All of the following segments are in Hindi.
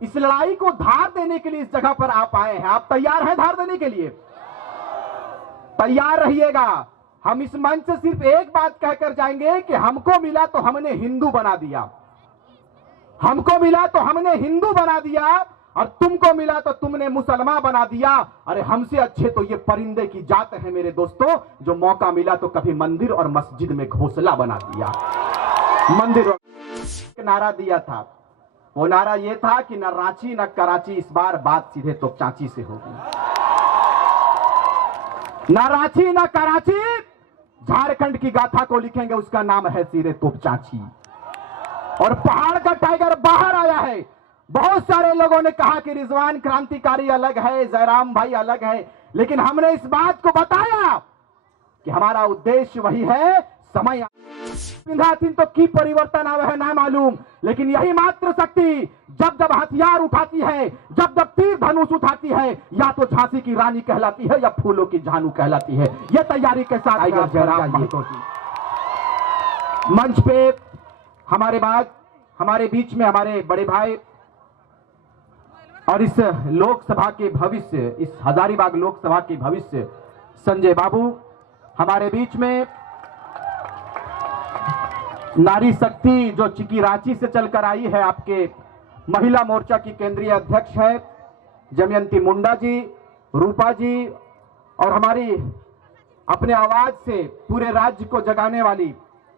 इस लड़ाई को धार देने के लिए इस जगह पर आप आए हैं। आप तैयार हैं धार देने के लिए? तैयार रहिएगा। हम इस मंच से सिर्फ एक बात कहकर जाएंगे कि हमको मिला तो हमने हिंदू बना दिया, हमको मिला तो हमने हिंदू बना दिया, और तुमको मिला तो तुमने मुसलमान बना दिया। अरे हमसे अच्छे तो ये परिंदे की जात है मेरे दोस्तों, जो मौका मिला तो कभी मंदिर और मस्जिद में घोंसला बना दिया। मंदिर नारा दिया था, वो नारा ये था कि न रांची न कराची, इस बार बात सीधे तोपचांची से होगी। न रांची न कराची, झारखंड की गाथा को लिखेंगे, उसका नाम है सीधे तोपचांची। और पहाड़ का टाइगर बाहर आया है। बहुत सारे लोगों ने कहा कि रिजवान क्रांतिकारी अलग है, जयराम भाई अलग है, लेकिन हमने इस बात को बताया कि हमारा उद्देश्य वही है। समय तो की परिवर्तन आवे है ना मालूम, लेकिन यही मात्र शक्ति जब जब हथियार उठाती है, जब जब तीर धनुष उठाती है, या तो झांसी की रानी कहलाती है या फूलों की झानू कहलाती है। यह तैयारी के साथ टाइगर जयराम महतो जी मंच पे हमारे बाद हमारे बीच में हमारे बड़े भाई और इस लोकसभा के भविष्य, इस हजारीबाग लोकसभा के भविष्य संजय बाबू हमारे बीच में, नारी शक्ति जो चिकी रांची से चलकर आई है, आपके महिला मोर्चा की केंद्रीय अध्यक्ष है जमयंती मुंडा जी, रूपा जी, और हमारी अपने आवाज से पूरे राज्य को जगाने वाली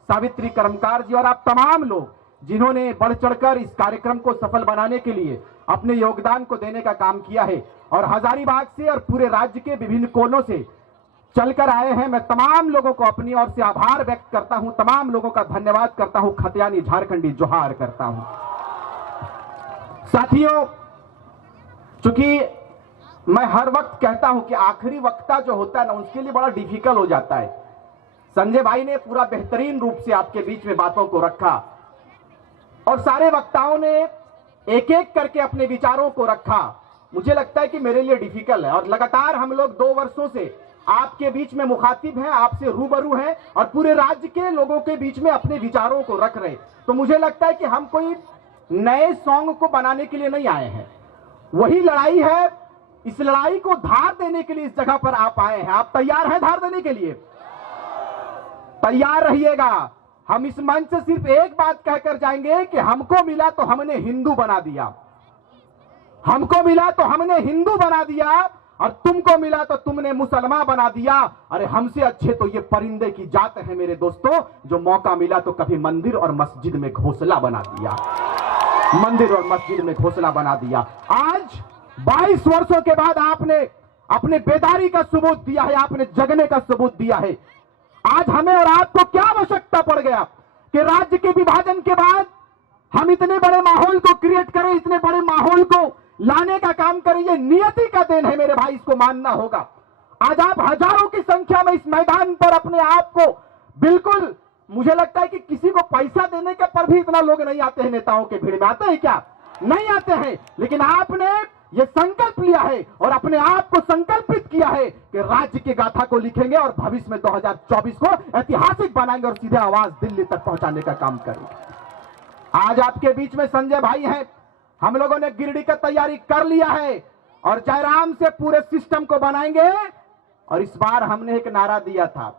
सावित्री कर्मकार जी, और आप तमाम लोग जिन्होंने बढ़ चढ़कर इस कार्यक्रम को सफल बनाने के लिए अपने योगदान को देने का काम किया है, और हजारीबाग से और पूरे राज्य के विभिन्न कोनों से चलकर आए हैं। मैं तमाम लोगों को अपनी ओर से आभार व्यक्त करता हूं, तमाम लोगों का धन्यवाद करता हूं, खतियानी झारखंडी जोहार करता हूं। साथियों, चूंकि मैं हर वक्त कहता हूं कि आखिरी वक्ता जो होता है ना, उसके लिए बड़ा डिफिकल्ट हो जाता है। संजय भाई ने पूरा बेहतरीन रूप से आपके बीच में बातों को रखा, और सारे वक्ताओं ने एक एक करके अपने विचारों को रखा। मुझे लगता है कि मेरे लिए डिफिकल्ट है, और लगातार हम लोग 2 वर्षों से आपके बीच में मुखातिब हैं, आपसे रूबरू हैं, और पूरे राज्य के लोगों के बीच में अपने विचारों को रख रहे। तो मुझे लगता है कि हम कोई नए सॉन्ग को बनाने के लिए नहीं आए हैं, वही लड़ाई है। इस लड़ाई को धार देने के लिए इस जगह पर आप आए हैं। आप तैयार हैं धार देने के लिए? तैयार रहिएगा। हम इस मंच से सिर्फ एक बात कहकर जाएंगे कि हमको मिला तो हमने हिंदू बना दिया, हमको मिला तो हमने हिंदू बना दिया, और तुमको मिला तो तुमने मुसलमान बना दिया। अरे हमसे अच्छे तो ये परिंदे की जात है मेरे दोस्तों, जो मौका मिला तो कभी मंदिर और मस्जिद में घोंसला बना दिया, मंदिर और मस्जिद में घोंसला बना दिया। आज 22 वर्षों के बाद आपने अपने बेदारी का सबूत दिया है, आपने जगने का सबूत दिया है। आज हमें और आपको क्या आवश्यकता पड़ गया कि राज्य के विभाजन के बाद हम इतने बड़े माहौल को क्रिएट करें, इतने बड़े माहौल को लाने का काम करें। ये नियति का देन है मेरे भाई, इसको मानना होगा। आज आप हजारों की संख्या में इस मैदान पर अपने आप को बिल्कुल, मुझे लगता है कि किसी को पैसा देने के पर भी इतना लोग नहीं आते हैं नेताओं के भीड़ में। आते हैं क्या? नहीं आते हैं। लेकिन आपने ये संकल्प लिया है और अपने आप को संकल्पित किया है कि राज्य की गाथा को लिखेंगे और भविष्य में 2024 को ऐतिहासिक बनाएंगे और सीधे आवाज दिल्ली तक पहुंचाने का काम करेंगे। आज आपके बीच में संजय भाई हैं। हम लोगों ने गिरडी का तैयारी कर लिया है और जयराम से पूरे सिस्टम को बनाएंगे। और इस बार हमने एक नारा दिया था,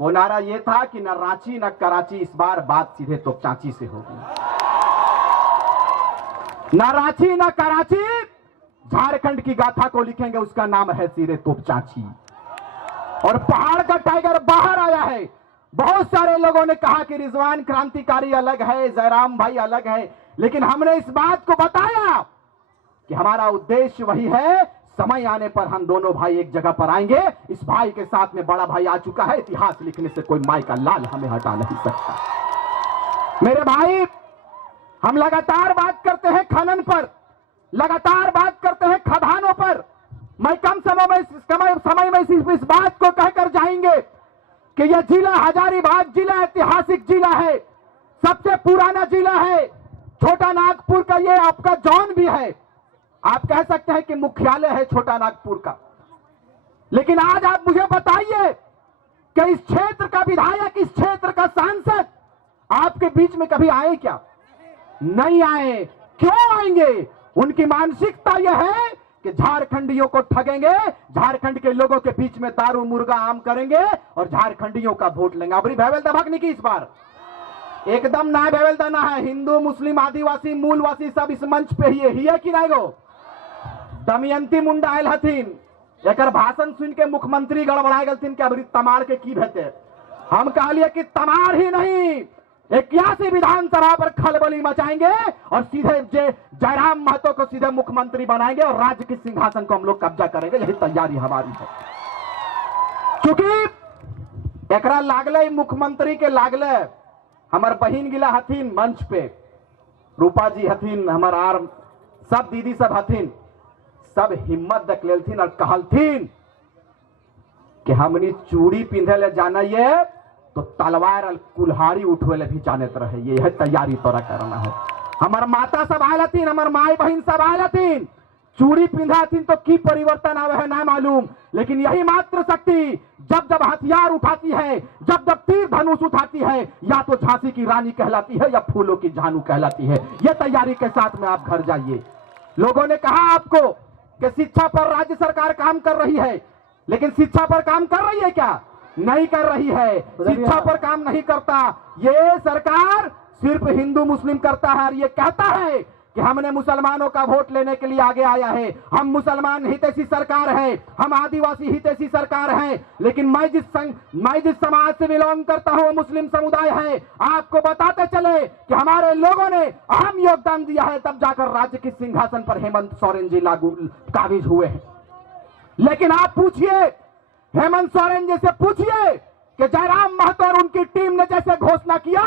वो नारा ये था कि न रांची न कराची, इस बार बात सीधे तोपचांची से होगी। न रांची न कराची, झारखंड की गाथा को लिखेंगे, उसका नाम है सीधे तोपचांची। और पहाड़ का टाइगर बाहर आया है। बहुत सारे लोगों ने कहा कि रिजवान क्रांतिकारी अलग है, जयराम भाई अलग है, लेकिन हमने इस बात को बताया कि हमारा उद्देश्य वही है। समय आने पर हम दोनों भाई एक जगह पर आएंगे। इस भाई के साथ में बड़ा भाई आ चुका है। इतिहास लिखने से कोई माई का लाल हमें हटा नहीं सकता। मेरे भाई, हम लगातार बात करते हैं खनन पर, लगातार बात करते हैं खदानों पर। मैं कम समय में सिर्फ इस बात को कहकर जाएंगे कि यह जिला हजारीबाग जिला ऐतिहासिक जिला है, सबसे पुराना जिला है। छोटा नागपुर का ये आपका जोन भी है। आप कह सकते हैं कि मुख्यालय है छोटा नागपुर का। लेकिन आज आप मुझे बताइए कि इस क्षेत्र का विधायक, इस क्षेत्र का सांसद आपके बीच में कभी आए क्या? नहीं आए। क्यों आएंगे? उनकी मानसिकता यह है कि झारखंडियों को ठगेंगे, झारखंड के लोगों के बीच में दारू मुर्गा आम करेंगे और झारखंडियों का वोट लेंगे। अबरी भैवेलता भागने की इस बार एकदम ना भैवेलता ना है। हिंदू मुस्लिम आदिवासी मूलवासी सब इस मंच पे ही है कि नहीं गो। दमयंती मुंडा आयल हथिन, एकर भाषण सुन के मुख्यमंत्री गड़बड़ा गलथिन कि अबरी तमार के की भेते। हम कहलिए कि तमार ही नहीं, 81 विधानसभा पर खलबली मचाएंगे और सीधे जयराम महतो को सीधे मुख्यमंत्री बनाएंगे और राज्य के सिंहासन को हम लोग कब्जा करेंगे। यही तैयारी हमारी है। क्योंकि एकरा लागले मुख्यमंत्री के लागले हमार बहिन गिला हथिन मंच पे, रूपा जी हथिन, हमार आर सब दीदी सब हथिन, सब हिम्मत देख लेथिन और कहलथिन कि हमनी चूड़ी पिंधे ले जाना ये तो तलवार और कुल्हाड़ी उठवे ले भी जानत रहे। ये है तैयारी तोरा करना है। हमार माता सब आयल हथिन, हमार माई बहन सब आयल हथिन, चूड़ी पिंधाथिन तो की परिवर्तन आवे है ना मालूम, लेकिन यही मात्र शक्ति जब जब हथियार उठाती है, जब जब तीर धनुष उठाती है, या तो झांसी की रानी कहलाती है या फूलों की झानू कहलाती है। यह तैयारी के साथ में आप घर जाइए। लोगों ने कहा आपको कि शिक्षा पर राज्य सरकार काम कर रही है, लेकिन शिक्षा पर काम कर रही है क्या? नहीं कर रही है। शिक्षा पर काम नहीं करता ये सरकार, सिर्फ हिंदू मुस्लिम करता है और ये कहता है कि हमने मुसलमानों का वोट लेने के लिए आगे आया है, हम मुसलमान हितैषी सरकार है, हम आदिवासी हितैषी सरकार है। लेकिन मैं जिस समाज से बिलोंग करता हूं वो मुस्लिम समुदाय है। आपको बताते चले कि हमारे लोगों ने अहम योगदान दिया है, तब जाकर राज्य के सिंहासन पर हेमंत सोरेन जी काबिज हुए हैं। लेकिन आप पूछिए हेमंत सोरेन जी से, पूछिए कि जयराम महतो और उनकी टीम ने जैसे घोषणा किया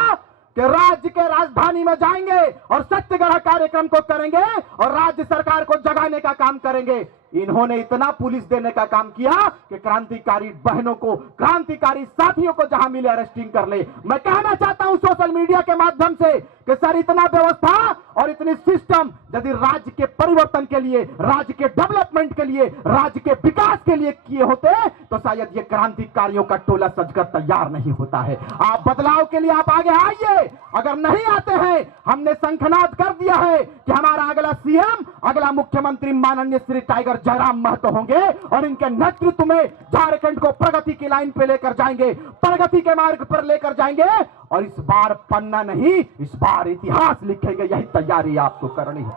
कि राज्य के राजधानी में जाएंगे और सत्याग्रह कार्यक्रम को करेंगे और राज्य सरकार को जगाने का काम करेंगे, इन्होंने इतना पुलिस देने का काम किया कि क्रांतिकारी बहनों को, क्रांतिकारी साथियों को जहां मिले अरेस्टिंग कर ले। मैं कहना चाहता हूं सोशल मीडिया के माध्यम से कि सर इतना व्यवस्था और इतनी सिस्टम यदि राज्य के परिवर्तन के लिए, राज्य के डेवलपमेंट के लिए, राज्य के विकास के लिए किए होते तो शायद ये क्रांतिकारियों का टोला सजकर तैयार नहीं होता है। आप बदलाव के लिए आप आगे आइए। अगर नहीं आते हैं, हमने शंखनाद कर दिया है कि हमारा अगला सीएम, अगला मुख्यमंत्री माननीय श्री टाइगर जयराम महतो होंगे और इनके नेतृत्व में झारखंड को प्रगति की लाइन पे लेकर जाएंगे, प्रगति के मार्ग पर लेकर जाएंगे और इस बार पन्ना नहीं, इस बार इतिहास लिखेंगे। यही तैयारी आपको करनी है।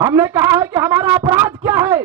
हमने कहा है कि हमारा अपराध क्या है,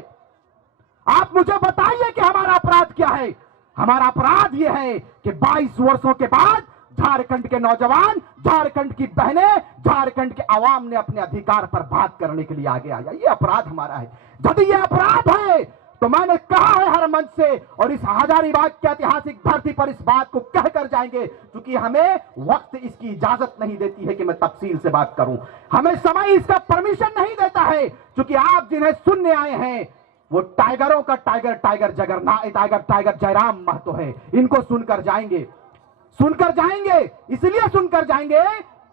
आप मुझे बताइए कि हमारा अपराध क्या है। हमारा अपराध यह है कि 22 वर्षों के बाद झारखंड के नौजवान, झारखंड की बहनें, झारखंड के आवाम ने अपने अधिकार पर बात करने के लिए आगे आया। ये अपराध हमारा है। यदि ये अपराध है तो मैंने कहा है हर मंच से और इस हजारीबाग की ऐतिहासिक धरती पर इस बात को कहकर जाएंगे, क्योंकि हमें वक्त इसकी इजाजत नहीं देती है कि मैं तफसील से बात करूं, हमें समय इसका परमिशन नहीं देता है, क्योंकि आप जिन्हें सुनने आए हैं वो टाइगरों का टाइगर जयराम महतो है। इनको सुनकर जाएंगे, इसलिए सुनकर जाएंगे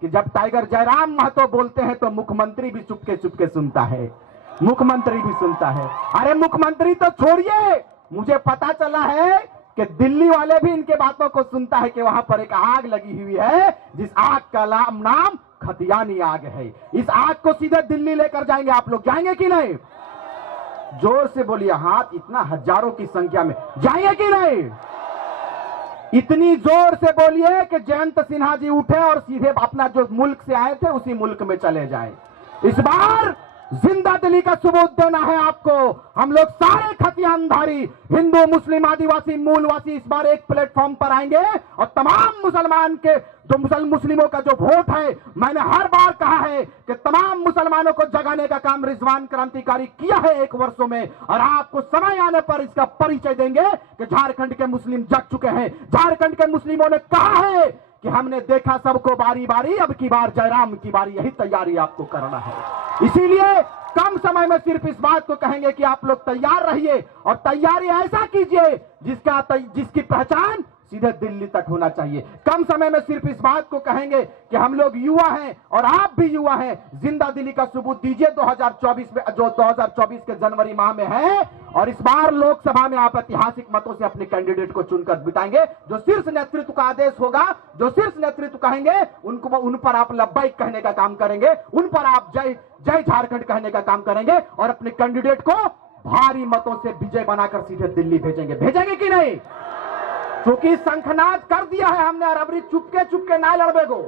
कि जब टाइगर जयराम महतो बोलते हैं तो मुख्यमंत्री भी चुपके चुपके सुनता है, मुख्यमंत्री भी सुनता है। अरे मुख्यमंत्री तो छोड़िए, मुझे पता चला है कि दिल्ली वाले भी इनके बातों को सुनता है कि वहां पर एक आग लगी हुई है जिस आग का नाम खतियानी आग है। इस आग को सीधे दिल्ली लेकर जाएंगे। आप लोग जाएंगे कि नहीं? जोर से बोलिए। हाथ इतना हजारों की संख्या में, जाएंगे कि नहीं? इतनी जोर से बोलिए कि जयंत सिन्हा जी उठे और सीधे अपना जो मुल्क से आए थे उसी मुल्क में चले जाएं। इस बार जिंदा दिली का सबूत देना है आपको। हम लोग सारे खतियानधारी, हिंदू मुस्लिम आदिवासी मूलवासी इस बार एक प्लेटफॉर्म पर आएंगे और तमाम मुसलमान के जो मुस्लिमों का जो वोट है, मैंने हर बार कहा है कि तमाम मुसलमानों को जगाने का काम रिजवान क्रांतिकारी किया है 1 वर्षों में, और आपको समय आने पर इसका परिचय देंगे कि झारखंड के मुस्लिम जग चुके हैं। झारखंड के मुस्लिमों ने कहा है कि हमने देखा सबको बारी बारी, अब की बार जयराम की बारी। यही तैयारी आपको करना है। इसीलिए कम समय में सिर्फ इस बात को कहेंगे कि आप लोग तैयार रहिए और तैयारी ऐसा कीजिए जिसकी पहचान सीधे दिल्ली तक होना चाहिए। कम समय में सिर्फ इस बात को कहेंगे कि हम लोग युवा हैं और आप भी युवा हैं, जिंदा दिल्ली का सबूत दीजिए 2024 में, जो 2024 के जनवरी माह में है। और इस बार लोकसभा में आप ऐतिहासिक मतों से अपने कैंडिडेट को चुनकर बिताएंगे। जो शीर्ष नेतृत्व का आदेश होगा, जो शीर्ष नेतृत्व कहेंगे, उन पर आप लब्बैक कहने का काम करेंगे, उन पर आप जय जय झारखंड कहने का काम करेंगे और अपने कैंडिडेट को भारी मतों से विजय बनाकर सीधे दिल्ली भेजेंगे। भेजेंगे कि नहीं? क्योंकि शंखनाद कर दिया है हमने, और अबरी चुपके चुपके ना लड़बे गो।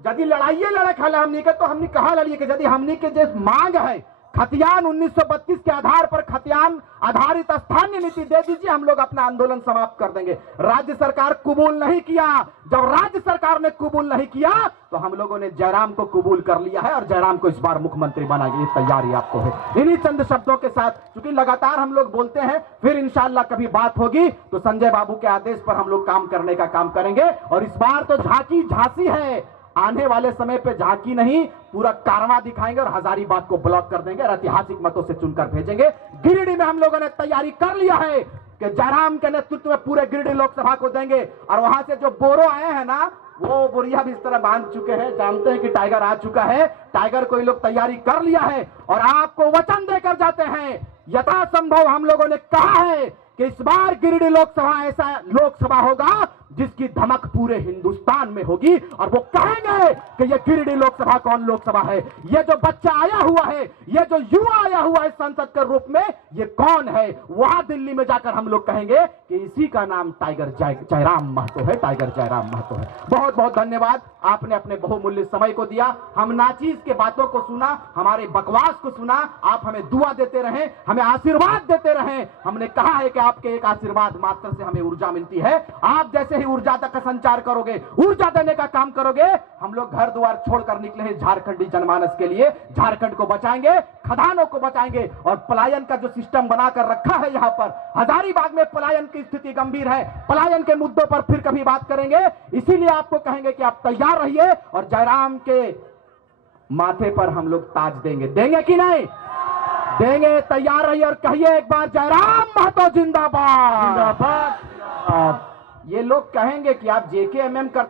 यदि लड़ाइए लड़े खाले हमनी के, तो हमनी कहा लड़िए कि यदि हमनी के जो मांग है खतियान 1932 के आधार पर खतियान आधारित स्थानीय नीति दे दीजिए, हम लोग अपना आंदोलन समाप्त कर देंगे। राज्य सरकार कबूल नहीं किया। जब राज्य सरकार ने कबूल नहीं किया तो हम लोगों ने जयराम को कबूल कर लिया है और जयराम को इस बार मुख्यमंत्री बनाएंगे। ये तैयारी आपको है। इन्हीं चंद शब्दों के साथ, क्योंकि लगातार हम लोग बोलते हैं, फिर इंशाल्लाह कभी बात होगी तो संजय बाबू के आदेश पर हम लोग काम करने का काम करेंगे। और इस बार तो झांकी झांसी है, आने वाले समय पे झांकी नहीं पूरा कारवां दिखाएंगे और हजारीबाग को ब्लॉक कर देंगे और ऐतिहासिक मतों से चुनकर भेजेंगे। गिरिडीह में हम लोगों ने तैयारी कर लिया है कि जयराम के नेतृत्व में पूरे गिरिडीह लोकसभा को देंगे। और वहां से जो बोरो आए हैं ना, वो बोरिया भी इस तरह बांध चुके हैं, जानते हैं कि टाइगर आ चुका है। टाइगर को ये लोग तैयारी कर लिया है और आपको वचन देकर जाते हैं, यथासंभव हम लोगों ने कहा है कि इस बार गिरिडीह लोकसभा ऐसा लोकसभा होगा जिसकी धमक पूरे हिंदुस्तान में होगी और वो कहेंगे कि ये गिरिडीह लोकसभा कौन लोकसभा है, ये जो बच्चा आया हुआ है, ये जो युवा आया हुआ है संसद के रूप में, ये कौन है। वहां दिल्ली में जाकर हम लोग कहेंगे कि इसी का नाम टाइगर जयराम महतो है, टाइगर जयराम महतो है। बहुत बहुत धन्यवाद, आपने अपने बहुमूल्य समय को दिया। हम नाचीज के बातों को सुना, हमारे बकवास को सुना, आप हमें दुआ देते रहे, हमें आशीर्वाद देते रहे। हमने कहा है कि आपके एक आशीर्वाद मात्र से हमें ऊर्जा मिलती है। आप जैसे ही ऊर्जा तक का संचार करोगे, ऊर्जा देने का काम करोगे, हम लोग घर द्वार छोड़कर निकले हैं झारखंडी जनमानस के लिए। झारखंड को बचाएंगे, खदानों को बचाएंगे और पलायन का जो सिस्टम बनाकर रखा है यहां पर, हजारीबाग में पलायन की स्थिति गंभीर है। पलायन के मुद्दों पर फिर कभी बात करेंगे, इसीलिए आपको कहेंगे कि आप तैयार रहिए और जयराम के माथे पर हम लोग ताज देंगे। देंगे कि नहीं? देंगे। तैयार रहिए और कहिए एक बार, जयराम महतो जिंदाबाद। जिंदाबाद। ये लोग कहेंगे कि आप जेकेएमएम कर